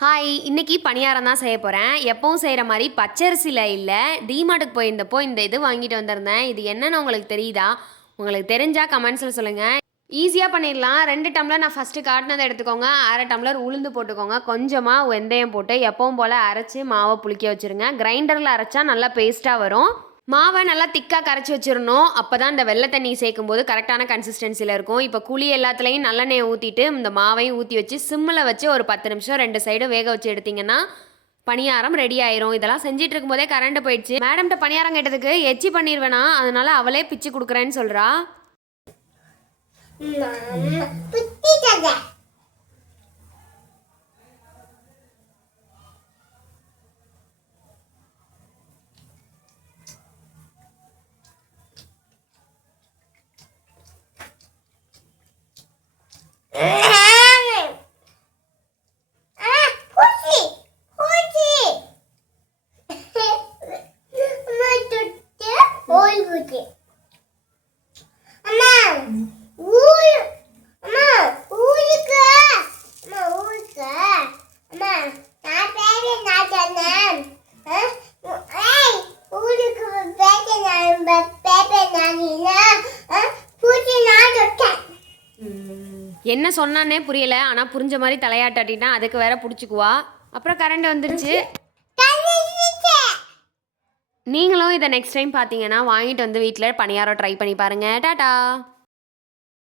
Hi! இன்னைக்கு பணியாரம் தான் செய்ய போறேன். எப்பவும் செய்ற மாரி பச்சரிசில இல்ல. டிமார்ட்டுக்கு போயிருந்தப்போ இந்த இது வாங்கிட்டு வந்திருந்தேன். இது என்னன்னு உங்களுக்கு தெரியுதா? உங்களுக்கு தெரிஞ்சா கமெண்ட்ஸ்ல சொல்லுங்க. ஈஸியா பண்ணிடலாம். 2 டம்ளர் நான் ஃபர்ஸ்ட்டு காட்டுனத எடுத்துக்கோங்க. 1/2 டம்ளர் உளுந்து போட்டுக்கோங்க. கொஞ்சமா வெந்தயம் போட்டு எப்பவும் போல அரைச்சு மாவ புளிக்க வச்சுருங்க. கிரைண்டர்ல அரைச்சா நல்லா பேஸ்ட்டா வரும். மாவ நல்லா திக்கா கரைச்சு வச்சிரணும். அப்பதான் இந்த வெள்ள தண்ணி சேர்க்கும்போது கரெக்ட்டான கன்சிஸ்டன்சில இருக்கும். இப்ப குழி எல்லாத்துலயும் நல்லெண்ணெய ஊத்திட்டு, இந்த மாவையும் ஊத்தி வச்சு, சிம்ல வச்சு ஒரு 10 நிமிஷம் 2 சைடும் வேக வச்சு எடுத்தீங்கன்னா, பணியாரம் ரெடி ஆயிரும். இதெல்லாம் செஞ்சுட்டு இருக்கும்போதே கரண்ட் போயிடுச்சு. மேடம்ட்ட பணியாரம் கேட்டதுக்கு எச்சி பண்ணிருவேனாம். அதனால அவளே பிச்சு குடுக்குறேன்னு சொல்றா. என்ன சொன்னானே புரியல. ஆனா புரிஞ்ச மாதிரி தலையாட்டாட்டினா அதுக்கு வேற புடிச்சுக்குவா. அப்புறம் கரண்ட் வந்துருச்சு. நீங்களும் இதை நெக்ஸ்ட் டைம் பார்த்தீங்கன்னா வாங்கிட்டு வந்து வீட்டில் பணியாரம் ட்ரை பண்ணி பாருங்க. டாடா.